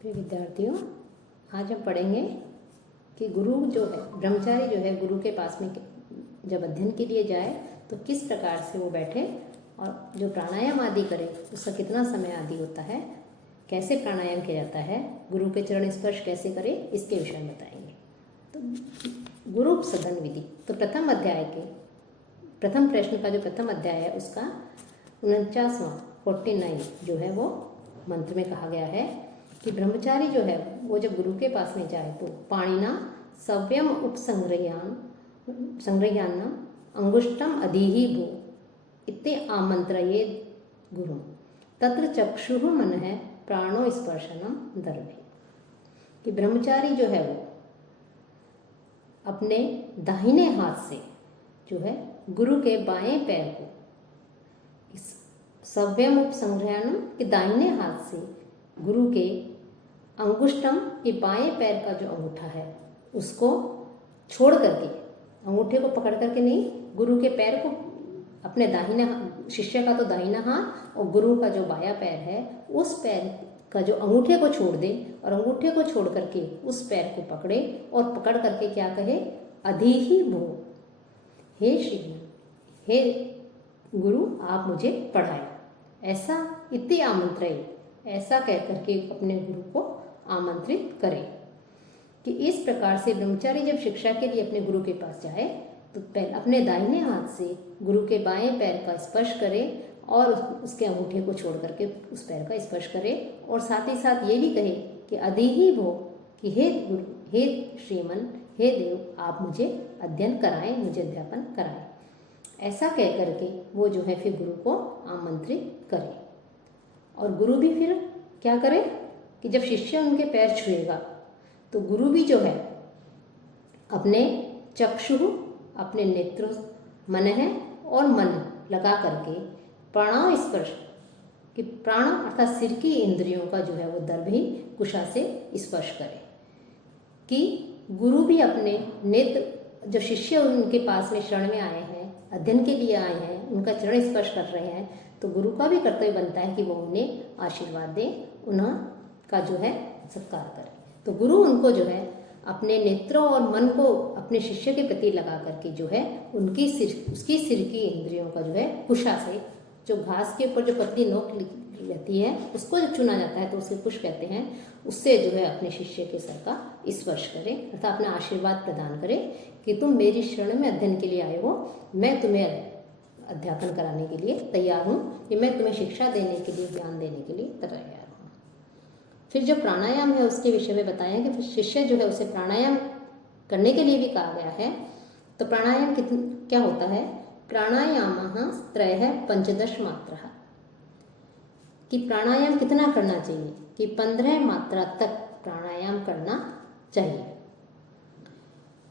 प्रिय विद्यार्थियों, आज हम पढ़ेंगे कि गुरु जो है, ब्रह्मचारी जो है, गुरु के पास में जब अध्ययन के लिए जाए तो किस प्रकार से वो बैठे और जो प्राणायाम आदि करे उसका कितना समय आदि होता है, कैसे प्राणायाम किया जाता है, गुरु के चरण स्पर्श कैसे करे, इसके विषय में बताएंगे। तो गुरु सदन विधि, तो प्रथम अध्याय के प्रथम प्रश्न का जो प्रथम अध्याय है उसका 49 जो है वो मंत्र में कहा गया है कि ब्रह्मचारी जो है वो जब गुरु के पास में जाए तो पाणिना सव्यम संग्रह्यान्नम अंगुष्टम अधीहि भो इत्ते आमंत्रये गुरु तत्र चक्षुः मन है प्राणो स्पर्शनम दर्भे। कि ब्रह्मचारी जो है वो अपने दाहिने हाथ से जो है गुरु के बाएं पैर को सव्यम उपसंग्रहणम के दाहिने हाथ से गुरु के अंगुष्टम के बाएं पैर का जो अंगूठा है उसको छोड़ करके, अंगूठे को पकड़ करके नहीं, गुरु के पैर को अपने दाहिने, शिष्य का तो दाहिना हाथ और गुरु का जो बायां पैर है उस पैर का जो अंगूठे को छोड़ दे और अंगूठे को छोड़ करके उस पैर को पकड़े और पकड़ करके क्या कहे, अधीहि भो, हे श्री, हे गुरु आप मुझे पढ़ाए, ऐसा इति आमंत्रण, ऐसा कह करके अपने गुरु को आमंत्रित करें। कि इस प्रकार से ब्रह्मचारी जब शिक्षा के लिए अपने गुरु के पास जाए तो पहले अपने दाहिने हाथ से गुरु के बाएं पैर का स्पर्श करे और उसके अंगूठे को छोड़ करके उस पैर का स्पर्श करे और साथ ही साथ ये भी कहे कि अधीहि भो, कि हे गुरु, हे श्रीमन, हे देव आप मुझे अध्ययन कराएं, मुझे अध्यापन कराएं। ऐसा कह करके वो जो है फिर गुरु को आमंत्रित करे। और गुरु भी फिर क्या करे कि जब शिष्य उनके पैर छुएगा तो गुरु भी जो है अपने चक्षु, अपने नेत्र, मन है और मन लगा करके प्राणाव स्पर्श, कि प्राण अर्थात सिर की इंद्रियों का जो है वो दर्भ कुशा से स्पर्श करे। कि गुरु भी अपने नेत्र, जो शिष्य उनके पास में शरण में आए हैं, अध्ययन के लिए आए हैं, उनका चरण स्पर्श कर रहे हैं, तो गुरु का भी कर्तव्य बनता है कि वो उन्हें आशीर्वाद दे, उनका जो है सत्कार करे। तो गुरु उनको जो है अपने नेत्रों और मन को अपने शिष्य के प्रति लगा करके जो है उसकी सिर की इंद्रियों का जो है कुशा से, जो घास के ऊपर जो पतली नोक रहती है उसको जब चुना जाता है तो उसे कुश कहते हैं, उससे जो है अपने शिष्य के सर का स्पर्श करे अर्थात अपना आशीर्वाद प्रदान करे कि तुम मेरी शरण में अध्ययन के लिए आए हो, मैं तुम्हें अध्यापन कराने के लिए तैयार हूँ, कि मैं तुम्हें शिक्षा देने के लिए, ज्ञान देने के लिए तैयार हूँ। फिर जो प्राणायाम है उसके विषय में बताया कि फिर शिष्य जो है उसे प्राणायाम करने के लिए भी कहा गया है। तो प्राणायाम क्या होता है, प्राणायाम त्रयः 15 मात्रः, कि प्राणायाम कितना करना चाहिए, कि 15 मात्रा तक प्राणायाम करना चाहिए।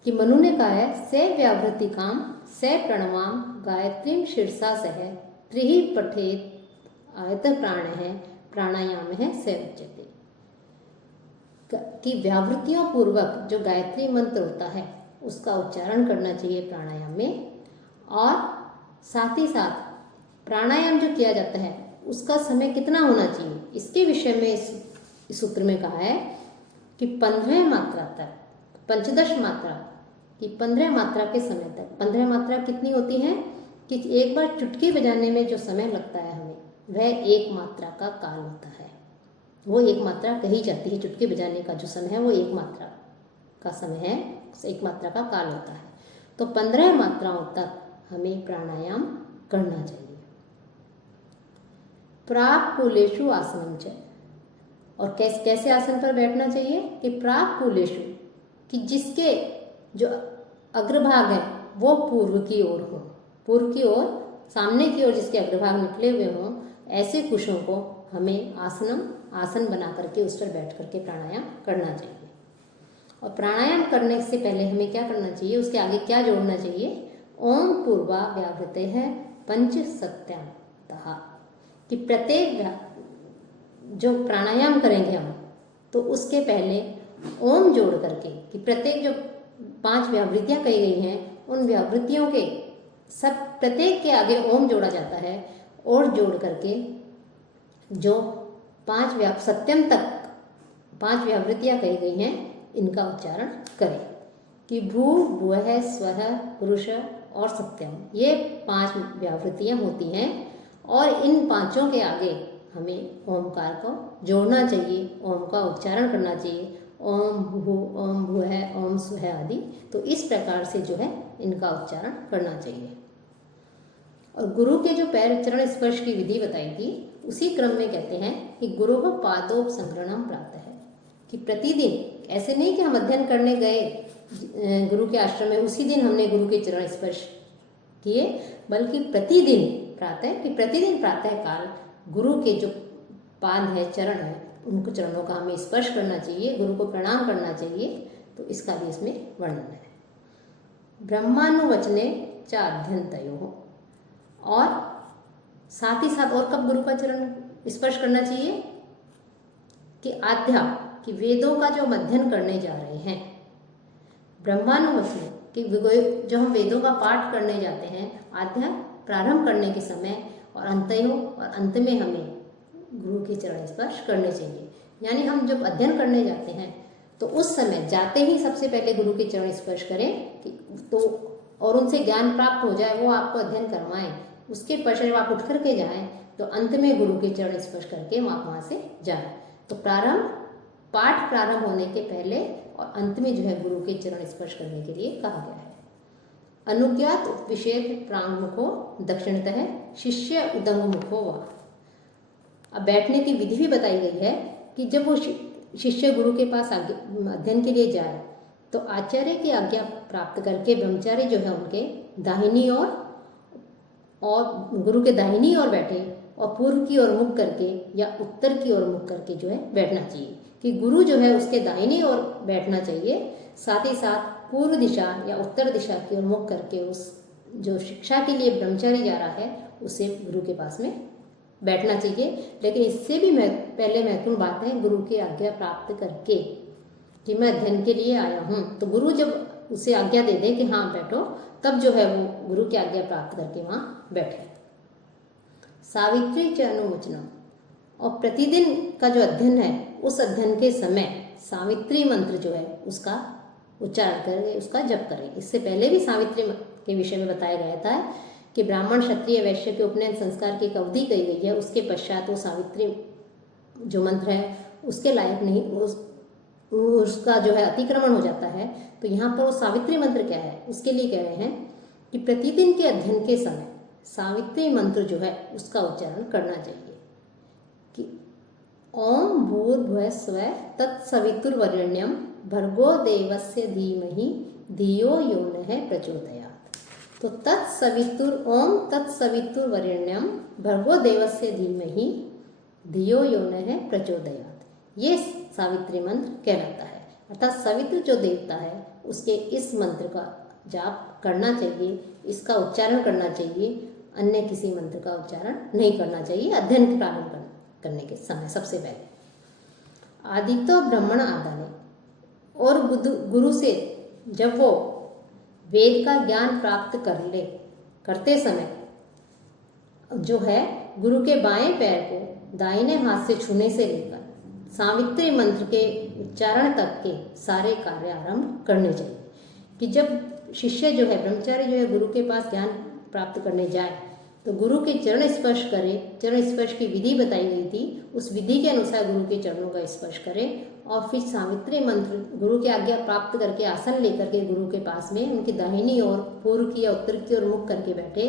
कि मनु ने कहा है से व्यावृत्ति काम से प्रणवाम गायत्री शीर्षा सह त्रिहि पठेत आयत प्राण है प्राणायाम है से उच्यते। कि व्यावृत्तियों पूर्वक जो गायत्री मंत्र होता है उसका उच्चारण करना चाहिए प्राणायाम में, और साथ ही साथ प्राणायाम जो किया जाता है उसका समय कितना होना चाहिए, इसके विषय में इस सूत्र में कहा है कि 15 मात्रा तक, 15 मात्रा, कि 15 मात्रा के समय तक। 15 मात्रा कितनी होती है कि एक बार चुटकी बजाने में जो समय लगता है हमें, वह 1 मात्रा का काल होता है। वो 1 मात्रा कही जाती है, चुटकी बजाने का जो समय है वो 1 मात्रा का समय है, 1 मात्रा का काल होता है। तो 15 मात्राओं तक हमें प्राणायाम करना चाहिए। प्राक्कूलेषु आसनम च, और कैसे आसन पर बैठना चाहिए, कि प्राक्कूलेषु, कि जिसके जो अग्रभाग है वो पूर्व की ओर हो, पूर्व की ओर, सामने की ओर जिसके अग्रभाग निकले हुए हों, ऐसे कुशों को हमें आसन बना करके उस पर बैठ करके प्राणायाम करना चाहिए। और प्राणायाम करने से पहले हमें क्या करना चाहिए, उसके आगे क्या जोड़ना चाहिए, ओम पूर्वा व्यावृते है पंच सत्यान्तः, कि प्रत्येक जो प्राणायाम करेंगे हम तो उसके पहले ओम जोड़ करके, कि प्रत्येक जो 5 व्यावृत्तियां कही गई हैं उन व्यावृत्तियों के सब प्रत्येक के आगे ओम जोड़ा जाता है, और जोड़ करके जो 5 सत्यम तक 5 व्यावृत्तियाँ कही गई हैं, इनका उच्चारण करें कि भू, भुवः, स्वः, पुरुष और सत्यम, ये 5 व्यावृत्तियाँ होती हैं और इन पांचों के आगे हमें ओमकार को जोड़ना चाहिए, ओम का उच्चारण करना चाहिए, ओम भू, ओम भुवः, ओम स्वः आदि। तो इस प्रकार से जो है इनका उच्चारण करना चाहिए। और गुरु के जो पैर चरण स्पर्श की विधि बताई थी, उसी क्रम में कहते हैं कि गुरु को पादोपसंकरणम प्रातः है, कि प्रतिदिन, ऐसे नहीं कि हम अध्ययन करने गए गुरु के आश्रम में उसी दिन हमने गुरु के चरण स्पर्श किए, बल्कि प्रतिदिन प्रातः, कि प्रतिदिन प्रातः काल गुरु के जो पाद है, चरण है, उनको चरणों का हमें स्पर्श करना चाहिए, गुरु को प्रणाम करना चाहिए। तो इसका भी इसमें वर्णन है। ब्रह्मानुवचने च अध्ययनतयो, और साथ ही साथ और कब गुरु का चरण स्पर्श करना चाहिए कि आध्या, कि वेदों का जो हम अध्ययन करने जा रहे हैं, ब्रह्मानुवचने, कि जो हम वेदों का पाठ करने जाते हैं, आध्या प्रारंभ करने के समय और अंतयो, और अंत में हमें गुरु के चरण स्पर्श करने चाहिए। यानी हम जब अध्ययन करने जाते हैं तो उस समय जाते ही सबसे पहले गुरु के चरण स्पर्श करें कि तो, और उनसे ज्ञान प्राप्त हो जाए, वो आपको अध्ययन करवाएं। उसके पश्चात जब आप उठ करके जाएं तो अंत में गुरु के चरण स्पर्श करके आप वहाँ से जाएं। तो पाठ प्रारंभ होने के पहले और अंत में जो है गुरु के चरण स्पर्श करने के लिए कहा गया है। अनुज्ञात विषेद प्रांगमुखो दक्षिणतः शिष्य उदंगमुखो वा। अब बैठने की विधि भी बताई गई है कि जब वो शिष्य गुरु के पास अध्ययन के लिए जाए तो आचार्य की आज्ञा प्राप्त करके ब्रह्मचारी जो है उनके दाहिनी ओर और गुरु के दाहिनी ओर बैठे, और पूर्व की ओर मुख करके या उत्तर की ओर मुख करके जो है बैठना चाहिए, कि गुरु जो है उसके दाहिनी ओर बैठना चाहिए, साथ ही साथ पूर्व दिशा या उत्तर दिशा की ओर मुख करके उस जो शिक्षा के लिए ब्रह्मचारी जा रहा है उसे गुरु के पास में बैठना चाहिए। लेकिन इससे भी पहले महत्वपूर्ण बात है गुरु की आज्ञा प्राप्त करके कि मैं अध्ययन के लिए आया हूँ, तो गुरु जब उसे आज्ञा दे दे कि हाँ बैठो, तब जो है वो गुरु की आज्ञा प्राप्त करके वहाँ बैठे। सावित्री च अनुवचनम, और प्रतिदिन का जो अध्ययन है उस अध्ययन के समय सावित्री मंत्र जो है उसका उच्चारण करें, उसका जप करें। इससे पहले भी सावित्री के विषय में बताया गया था कि ब्राह्मण, क्षत्रिय, वैश्य के उपनयन संस्कार की एक अवधि कही गई है, उसके पश्चात वो सावित्री जो मंत्र है उसके लायक नहीं, उसका जो है अतिक्रमण हो जाता है। तो यहाँ पर वो सावित्री मंत्र क्या है, उसके लिए कह रहे हैं कि प्रतिदिन के अध्ययन के समय सावित्री मंत्र जो है उसका उच्चारण करना चाहिए कि ओम भूर्भुवः स्वः तत्सवितुर्वरेण्यं भर्गो देवस्य धीमहि धियो यो नः प्रचोदयात्। तो तत्सवितुर, ओम तत्सवितुर्वरेण्यं भर्गो देवस्य धीमहि धियो यो नः प्रचोदयात्, ये सावित्री मंत्र कहलाता है। अर्थात सवित्र जो देवता है उसके इस मंत्र का जाप करना चाहिए, इसका उच्चारण करना चाहिए, अन्य किसी मंत्र का उच्चारण नहीं करना चाहिए अध्ययन प्रारंभ करने के समय। सबसे पहले आदित्य ब्राह्मण आदाने, और गुरु से जब वो वेद का ज्ञान प्राप्त करते समय जो है गुरु के बाएं पैर को दाहिने हाथ से छूने से लेकर सावित्री मंत्र के उच्चारण तक के सारे कार्य आरंभ करने चाहिए। कि जब शिष्य जो है, ब्रह्मचारी जो है गुरु के पास ज्ञान प्राप्त करने जाए तो गुरु के चरण स्पर्श करे। चरण स्पर्श की विधि बताई गई थी, उस विधि के अनुसार गुरु के चरणों का स्पर्श करें और फिर सावित्री मंत्र गुरु की आज्ञा प्राप्त करके आसन लेकर के गुरु के पास में उनकी दाहिनी ओर, पूर्व की या उत्तर की ओर मुख करके बैठे।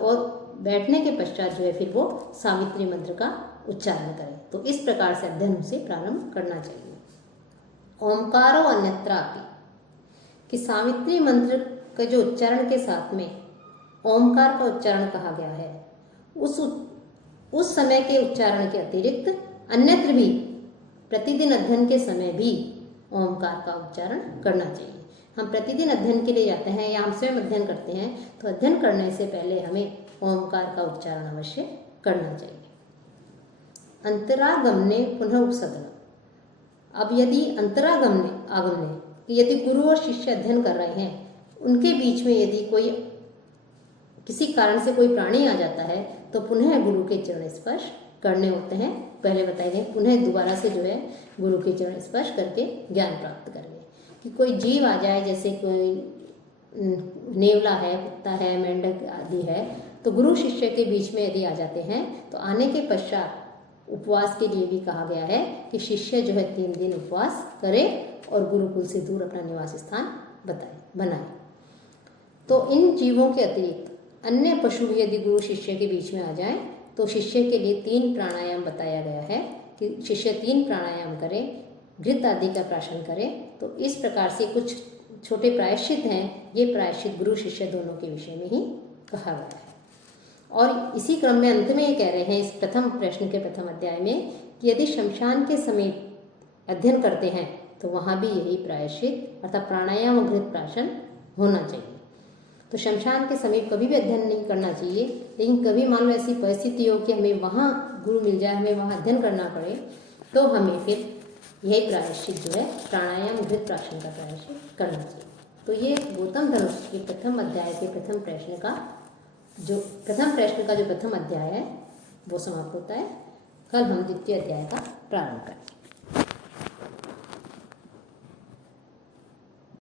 और बैठने के पश्चात जो है फिर वो सावित्री मंत्र का उच्चारण करें। तो इस प्रकार से अध्ययन उसे प्रारंभ करना चाहिए। ओंकारो अन्यत्रापि, कि सावित्री मंत्र का जो उच्चारण के साथ में ओंकार का उच्चारण कहा गया है, उस समय के उच्चारण के अतिरिक्त अन्यत्र भी प्रतिदिन अध्ययन के समय भी ओंकार का उच्चारण करना चाहिए। हम प्रतिदिन अध्ययन के लिए जाते हैं या हम स्वयं अध्ययन करते हैं तो अध्ययन करने से पहले हमें ओंकार का उच्चारण अवश्य करना चाहिए। अंतरागमने पुनः उपसदन, अब यदि आगमने कि यदि गुरु और शिष्य अध्ययन कर रहे हैं, उनके बीच में यदि कोई किसी कारण से कोई प्राणी आ जाता है तो पुनः गुरु के चरण स्पर्श करने होते हैं, पहले बताए गए। उन्हें दोबारा से जो है गुरु के चरण स्पर्श करके ज्ञान प्राप्त करेंगे। कि कोई जीव आ जाए, जैसे कोई नेवला है, कुत्ता है, मेंढक आदि है, तो गुरु शिष्य के बीच में यदि आ जाते हैं तो आने के पश्चात उपवास के लिए भी कहा गया है कि शिष्य जो है 3 दिन उपवास करे और गुरुकुल से दूर अपना निवास स्थान बनाए। तो इन जीवों के अतिरिक्त अन्य पशु भी यदि गुरु शिष्य के बीच में आ जाए तो शिष्य के लिए 3 प्राणायाम बताया गया है कि शिष्य 3 प्राणायाम करे, घृत आदि का प्राशन करे। तो इस प्रकार से कुछ छोटे प्रायश्चित हैं, ये प्रायश्चित गुरु शिष्य दोनों के विषय में ही कहा गया है। और इसी क्रम में अंत में ये कह रहे हैं इस प्रथम प्रश्न के प्रथम अध्याय में कि यदि शमशान के समीप अध्ययन करते हैं तो वहाँ भी यही प्रायश्चित अर्थात प्राणायाम और घृत प्राशन होना चाहिए। तो शमशान के समीप कभी भी अध्ययन नहीं करना चाहिए, लेकिन कभी मान लो ऐसी परिस्थिति हो कि हमें वहाँ गुरु मिल जाए, हमें वहाँ अध्ययन करना पड़े, तो हमें फिर यही प्रायश्चित जो है प्राणायाम घृत प्राशन का प्रायश्चित करना चाहिए। तो ये गौतम धनुष के प्रथम अध्याय के प्रथम प्रश्न का जो प्रथम अध्याय है वो समाप्त होता है। कल हम द्वितीय अध्याय का प्रारंभ करेंगे।